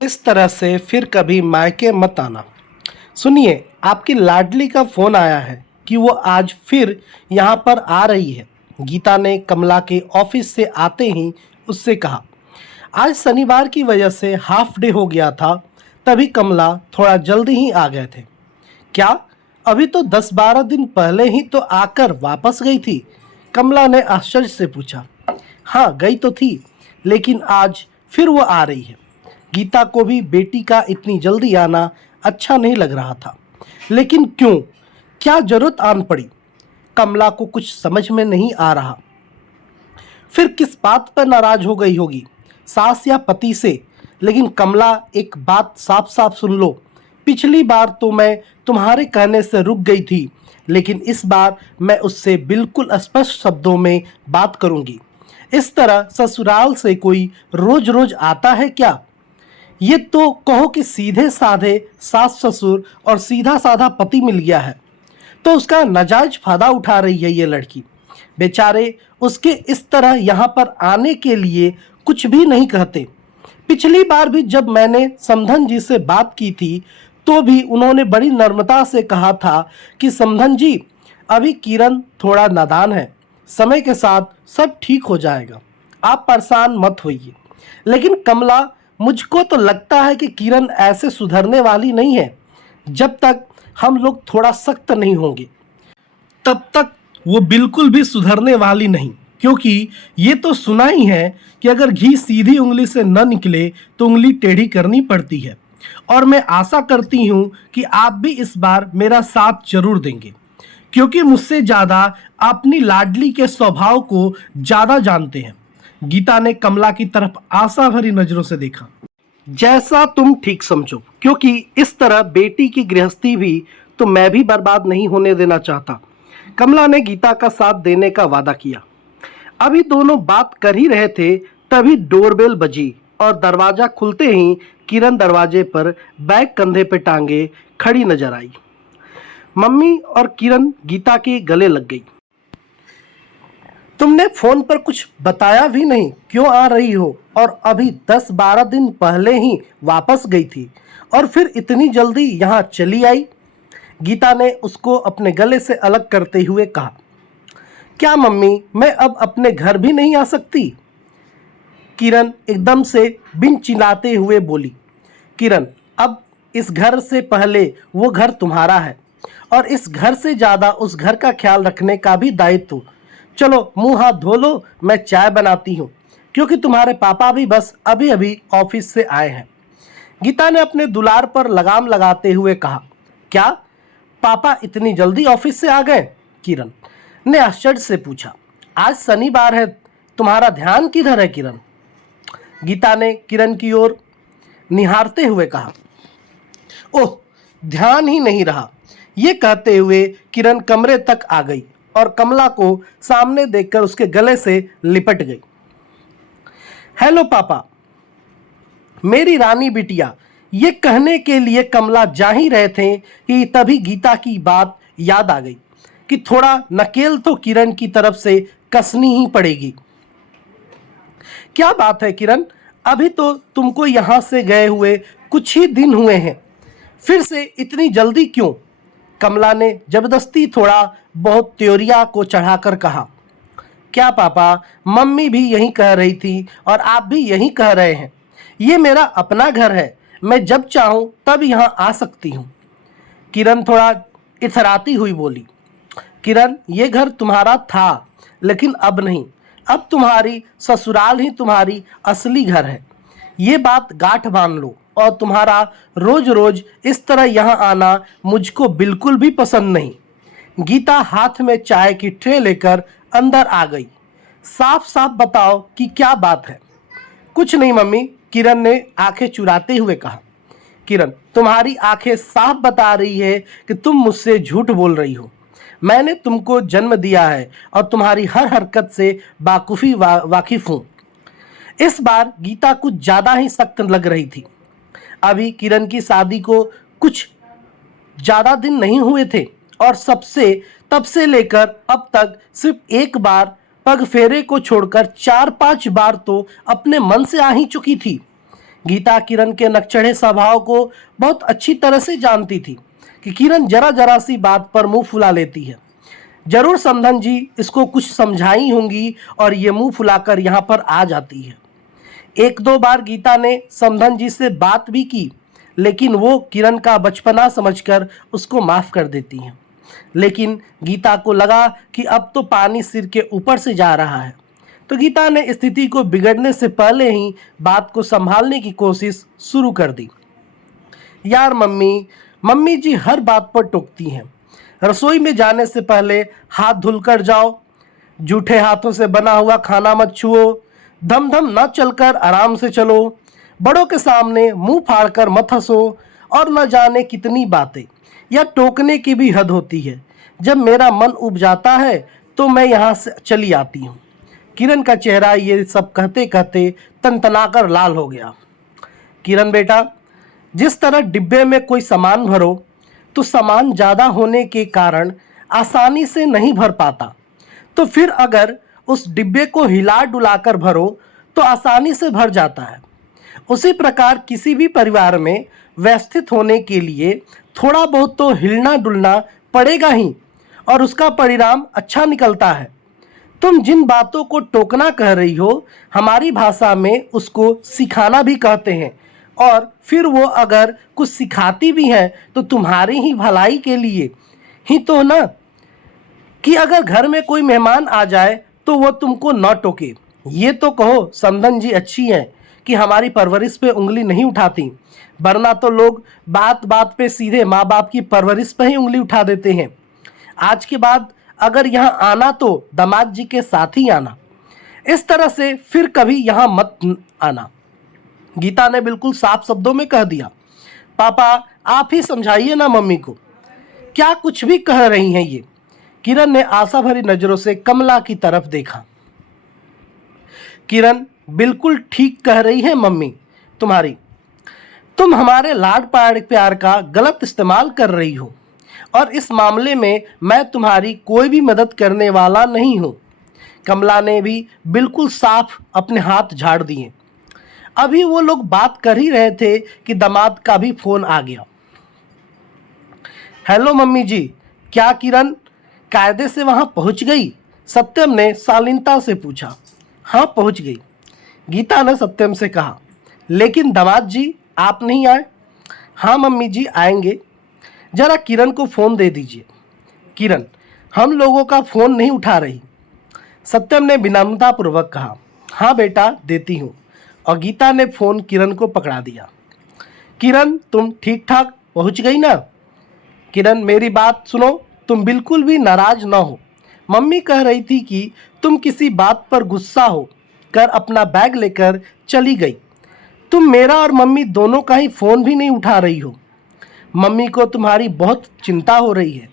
इस तरह से फिर कभी मायके मत आना। सुनिए, आपकी लाडली का फोन आया है कि वो आज फिर यहाँ पर आ रही है। गीता ने कमला के ऑफिस से आते ही उससे कहा। आज शनिवार की वजह से हाफ डे हो गया था, तभी कमला थोड़ा जल्दी ही आ गए थे। क्या अभी तो 10-12 दिन पहले ही तो आकर वापस गई थी? कमला ने आश्चर्य से पूछा। हाँ, गई तो थी, लेकिन आज फिर वो आ रही है। गीता को भी बेटी का इतनी जल्दी आना अच्छा नहीं लग रहा था। लेकिन क्यों? क्या जरूरत आन पड़ी? कमला को कुछ समझ में नहीं आ रहा। फिर किस बात पर नाराज हो गई होगी, सास या पति से? लेकिन कमला, एक बात साफ साफ सुन लो। पिछली बार तो मैं तुम्हारे कहने से रुक गई थी, लेकिन इस बार मैं उससे बिल्कुल स्पष्ट शब्दों में बात करूंगी। इस तरह ससुराल से कोई रोज रोज आता है क्या? ये तो कहो कि सीधे साधे सास ससुर और सीधा साधा पति मिल गया है, तो उसका नाजायज फायदा उठा रही है ये लड़की। बेचारे उसके इस तरह यहाँ पर आने के लिए कुछ भी नहीं कहते। पिछली बार भी जब मैंने समधन जी से बात की थी, तो भी उन्होंने बड़ी नम्रता से कहा था कि समधन जी, अभी किरण थोड़ा नादान है, समय के साथ सब ठीक हो जाएगा, आप परेशान मत होइए। लेकिन कमला, मुझको तो लगता है कि किरण ऐसे सुधरने वाली नहीं है। जब तक हम लोग थोड़ा सख्त नहीं होंगे, तब तक वो बिल्कुल भी सुधरने वाली नहीं। क्योंकि ये तो सुना ही है कि अगर घी सीधी उंगली से न निकले तो उंगली टेढ़ी करनी पड़ती है। और मैं आशा करती हूँ कि आप भी इस बार मेरा साथ जरूर देंगे, क्योंकि मुझसे ज़्यादा अपनी लाडली के स्वभाव को ज़्यादा जानते हैं। गीता ने कमला की तरफ आशा भरी नज़रों से देखा। जैसा तुम ठीक समझो, क्योंकि इस तरह बेटी की गृहस्थी भी तो मैं भी बर्बाद नहीं होने देना चाहता। कमला ने गीता का साथ देने का वादा किया। अभी दोनों बात कर ही रहे थे, तभी डोरबेल बजी और दरवाजा खुलते ही किरण दरवाजे पर बैग कंधे पे टांगे खड़ी नजर आई। मम्मी और किरण गीता के गले लग गई। तुमने फोन पर कुछ बताया भी नहीं, क्यों आ रही हो? और अभी 10-12 दिन पहले ही वापस गई थी, और फिर इतनी जल्दी यहाँ चली आई। गीता ने उसको अपने गले से अलग करते हुए कहा। क्या मम्मी, मैं अब अपने घर भी नहीं आ सकती? किरण एकदम से बिन चिल्लाते हुए बोली। किरण, अब इस घर से पहले वो घर तुम्हारा है, और इस घर से ज़्यादा उस घर का ख्याल रखने का भी दायित्व। चलो मुंह हाथ धो लो, मैं चाय बनाती हूँ, क्योंकि तुम्हारे पापा भी बस अभी अभी ऑफिस से आए हैं। गीता ने अपने दुलार पर लगाम लगाते हुए कहा। क्या पापा इतनी जल्दी ऑफिस से आ गए? किरण ने आश्चर्य से पूछा। आज शनिवार है, तुम्हारा ध्यान किधर है किरण? गीता ने किरण की ओर निहारते हुए कहा। ओह, ध्यान ही नहीं रहा। ये कहते हुए किरण कमरे तक आ गई और कमला को सामने देखकर उसके गले से लिपट गई। हेलो पापा, मेरी रानी बिटिया। ये कहने के लिए कमला जा ही रहे थे कि तभी गीता की बात याद आ गई कि थोड़ा नकेल तो किरण की तरफ से कसनी ही पड़ेगी। क्या बात है किरण, अभी तो तुमको यहाँ से गए हुए कुछ ही दिन हुए हैं, फिर से इतनी जल्दी क्यों? कमला ने जबरदस्ती थोड़ा बहुत त्योरिया को चढ़ाकर कहा। क्या पापा, मम्मी भी यही कह रही थी और आप भी यही कह रहे हैं। ये मेरा अपना घर है, मैं जब चाहूँ तब यहाँ आ सकती हूँ। किरण थोड़ा इथराती हुई बोली। किरण, ये घर तुम्हारा था, लेकिन अब नहीं। अब तुम्हारी ससुराल ही तुम्हारी असली घर है। ये बात गांठ बांध लो। और तुम्हारा रोज रोज इस तरह यहाँ आना मुझको बिल्कुल भी पसंद नहीं। गीता हाथ में चाय की ट्रे लेकर अंदर आ गई। साफ साफ बताओ कि क्या बात है? कुछ नहीं मम्मी, किरण ने आंखें चुराते हुए कहा। किरण, तुम्हारी आंखें साफ बता रही है कि तुम मुझसे झूठ बोल रही हो। मैंने तुमको जन्म दिया है और तुम्हारी हर हरकत से बाखूबी वाकिफ हूँ। इस बार गीता कुछ ज़्यादा ही सख्त लग रही थी। अभी किरण की शादी को कुछ ज़्यादा दिन नहीं हुए थे, और तब से लेकर अब तक सिर्फ एक बार पग फेरे को छोड़कर 4-5 बार तो अपने मन से आ ही चुकी थी। गीता किरण के नकचढ़े स्वभाव को बहुत अच्छी तरह से जानती थी कि किरण जरा जरा सी बात पर मुंह फुला लेती है। जरूर समधन जी इसको कुछ समझाई होंगी और ये मुंह फुलाकर यहाँ पर आ जाती है। एक दो बार गीता ने समधन जी से बात भी की, लेकिन वो किरण का बचपना समझकर उसको माफ़ कर देती हैं। लेकिन गीता को लगा कि अब तो पानी सिर के ऊपर से जा रहा है, तो गीता ने स्थिति को बिगड़ने से पहले ही बात को संभालने की कोशिश शुरू कर दी। यार मम्मी जी हर बात पर टोकती हैं। रसोई में जाने से पहले हाथ धुलकर जाओ, जूठे हाथों से बना हुआ खाना मत छुओ, धम धम न चलकर आराम से चलो, बड़ों के सामने मुंह फाड़कर मत हंसो, और न जाने कितनी बातें। या टोकने की भी हद होती है। जब मेरा मन उब जाता है तो मैं यहाँ से चली आती हूँ। किरण का चेहरा ये सब कहते कहते तनतनाकर लाल हो गया। किरण बेटा, जिस तरह डिब्बे में कोई सामान भरो तो सामान ज़्यादा होने के कारण आसानी से नहीं भर पाता, तो फिर अगर उस डिब्बे को हिला डुलाकर भरो तो आसानी से भर जाता है। उसी प्रकार किसी भी परिवार में व्यवस्थित होने के लिए थोड़ा बहुत तो हिलना डुलना पड़ेगा ही, और उसका परिणाम अच्छा निकलता है। तुम जिन बातों को टोकना कह रही हो, हमारी भाषा में उसको सिखाना भी कहते हैं, और फिर वो अगर कुछ सिखाती भी हैं तो तुम्हारी ही भलाई के लिए ही तो ना, कि अगर घर में कोई मेहमान आ जाए तो वो तुमको न टोके। ये तो कहो समधन जी अच्छी हैं कि हमारी परवरिश पे उंगली नहीं उठाती, वरना तो लोग बात बात पे सीधे माँ बाप की परवरिश पे ही उंगली उठा देते हैं। आज के बाद अगर यहाँ आना तो दामाद जी के साथ ही आना, इस तरह से फिर कभी यहाँ मत आना। गीता ने बिल्कुल साफ शब्दों में कह दिया। पापा आप ही समझाइए ना मम्मी को, क्या कुछ भी कह रही हैं ये। किरण ने आशा भरी नज़रों से कमला की तरफ देखा। किरण बिल्कुल ठीक कह रही है मम्मी तुम्हारी, तुम हमारे लाड प्यार का गलत इस्तेमाल कर रही हो, और इस मामले में मैं तुम्हारी कोई भी मदद करने वाला नहीं हूँ। कमला ने भी बिल्कुल साफ अपने हाथ झाड़ दिए। अभी वो लोग बात कर ही रहे थे कि दामाद का भी फ़ोन आ गया। हेलो मम्मी जी, क्या किरण कायदे से वहाँ पहुँच गई? सत्यम ने शालीनता से पूछा। हाँ पहुँच गई, गीता ने सत्यम से कहा। लेकिन दामाद जी आप नहीं आए? हाँ मम्मी जी आएंगे, जरा किरण को फ़ोन दे दीजिए। किरण हम लोगों का फ़ोन नहीं उठा रही। सत्यम ने विनम्रतापूर्वक कहा। हाँ बेटा देती हूँ, और गीता ने फ़ोन किरण को पकड़ा दिया। किरण तुम ठीक ठाक पहुँच गई ना? किरण मेरी बात सुनो, तुम बिल्कुल भी नाराज़ ना हो। मम्मी कह रही थी कि तुम किसी बात पर गुस्सा हो कर अपना बैग लेकर चली गई। तुम मेरा और मम्मी दोनों का ही फ़ोन भी नहीं उठा रही हो। मम्मी को तुम्हारी बहुत चिंता हो रही है।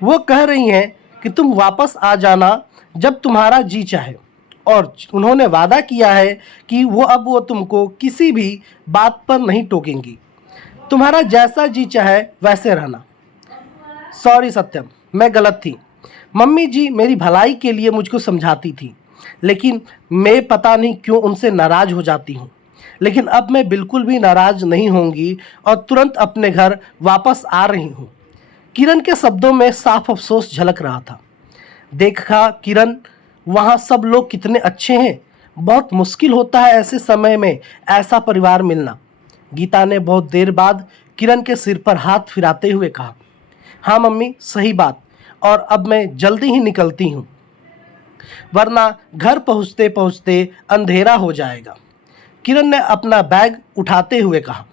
वो कह रही हैं कि तुम वापस आ जाना जब तुम्हारा जी चाहे, और उन्होंने वादा किया है कि वो तुमको किसी भी बात पर नहीं टोकेंगी। तुम्हारा जैसा जी चाहे वैसे रहना। सॉरी सत्यम, मैं गलत थी। मम्मी जी मेरी भलाई के लिए मुझको समझाती थी, लेकिन मैं पता नहीं क्यों उनसे नाराज़ हो जाती हूँ। लेकिन अब मैं बिल्कुल भी नाराज़ नहीं होंगी और तुरंत अपने घर वापस आ रही हूँ। किरण के शब्दों में साफ अफसोस झलक रहा था। देखा किरण, वहाँ सब लोग कितने अच्छे हैं। बहुत मुश्किल होता है ऐसे समय में ऐसा परिवार मिलना। गीता ने बहुत देर बाद किरण के सिर पर हाथ फिराते हुए कहा। हाँ मम्मी सही बात, और अब मैं जल्दी ही निकलती हूँ, वरना घर पहुँचते पहुँचते अंधेरा हो जाएगा। किरण ने अपना बैग उठाते हुए कहा।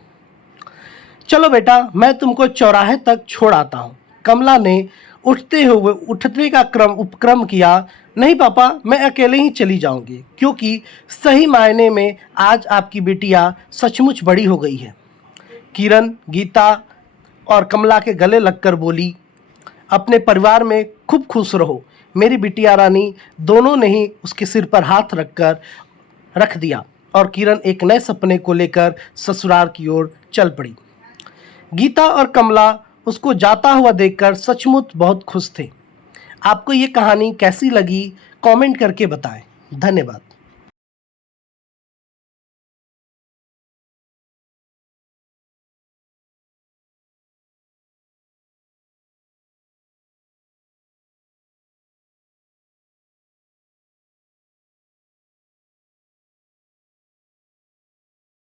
चलो बेटा मैं तुमको चौराहे तक छोड़ आता हूँ। कमला ने उठने का उपक्रम किया। नहीं पापा, मैं अकेले ही चली जाऊंगी, क्योंकि सही मायने में आज आपकी बिटिया सचमुच बड़ी हो गई है। किरण गीता और कमला के गले लगकर बोली, अपने परिवार में खूब खुश रहो मेरी बिटिया रानी। दोनों ने ही उसके सिर पर हाथ रख दिया, और किरण एक नए सपने को लेकर ससुराल की ओर चल पड़ी। गीता और कमला उसको जाता हुआ देखकर सचमुच बहुत खुश थे। आपको ये कहानी कैसी लगी कमेंट करके बताएं। धन्यवाद।